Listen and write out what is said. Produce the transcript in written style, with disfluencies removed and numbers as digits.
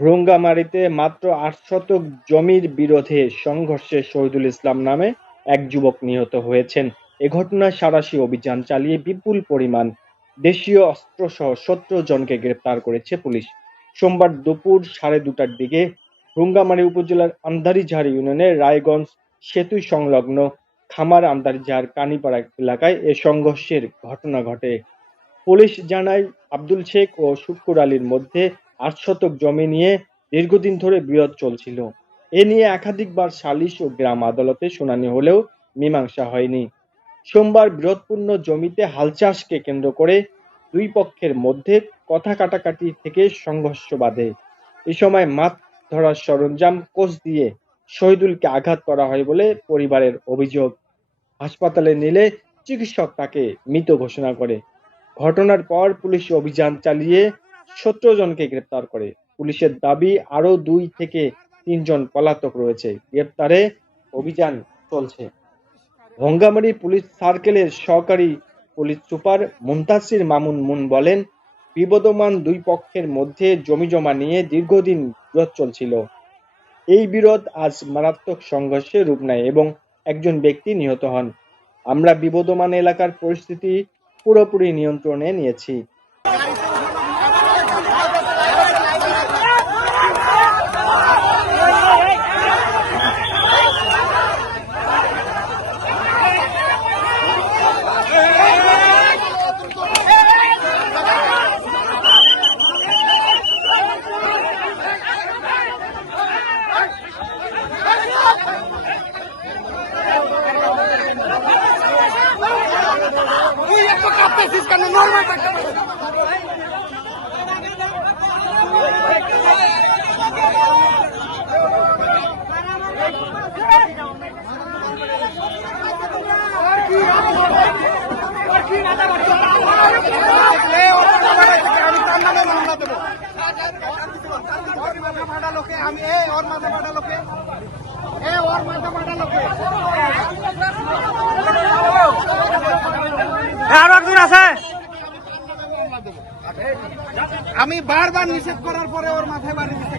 ভ্রুঙ্গামারীতে মাত্র ৮ শতক জমির বিরোধে সংঘর্ষে শহীদুল ইসলাম নামে এক যুবক নিহত হয়েছেন। এ ঘটনায় সাঁড়াশি অভিযান চালিয়ে বিপুল পরিমাণ দেশীয় অস্ত্রসহ ১৭ জনকে গ্রেপ্তার করেছে পুলিশ। সোমবার দুপুর ২:৩০টার দিকে ভ্রুঙ্গামারী উপজেলার আন্দারিঝাড় ইউনিয়নের রায়গঞ্জ সেতু সংলগ্ন খামার আন্দারিঝাড় কানিপাড়া এলাকায় এ সংঘর্ষের ঘটনা ঘটে। পুলিশ জানায়, আব্দুল শেখ ও শুক্কুর আলীর মধ্যে ৮ শতক জমি নিয়ে দীর্ঘদিন ধরে বিরোধ চলছিল। এ নিয়ে একাধিকবার সালিশ ও গ্রাম আদালতে শুনানি হলেও মীমাংসা হয়নি। সোমবার বৃহৎপূর্ণ জমিতে হাল চাষকে কেন্দ্র করে দুই পক্ষের মধ্যে কথা কাটাকাটি থেকে সংঘর্ষ বাধে। এ সময় মাছ ধরার সরঞ্জাম কোচ দিয়ে শহীদুলকে আঘাত করা হয় বলে পরিবারের অভিযোগ। হাসপাতালে নিলে চিকিৎসক তাকে মৃত ঘোষণা করে। ঘটনার পর পুলিশ অভিযান চালিয়ে ১৭ জনকে গ্রেপ্তার করে। পুলিশের দাবি, আরও ২ থেকে ৩ জন পলাতক রয়েছে। গ্রেপ্তারে অভিযান চলছে। ভ্রুঙ্গামারী পুলিশ সার্কেলের সহকারী police super Muntasir Mamun moon বলেন, বিবদমান দুই পক্ষের মধ্যে জমিজমা নিয়ে দীর্ঘদিন বিরোধ চলছিল। এই বিরোধ আজ মারাত্মক সংঘর্ষে রূপ নেয় এবং একজন ব্যক্তি নিহত হন। আমরা বিবদমান এলাকার পরিস্থিতি পুরোপুরি নিয়ন্ত্রণে নিয়েছি। আমি বারবার নিষেধ করার পরে ওর মাথায় বাড়ি দিতে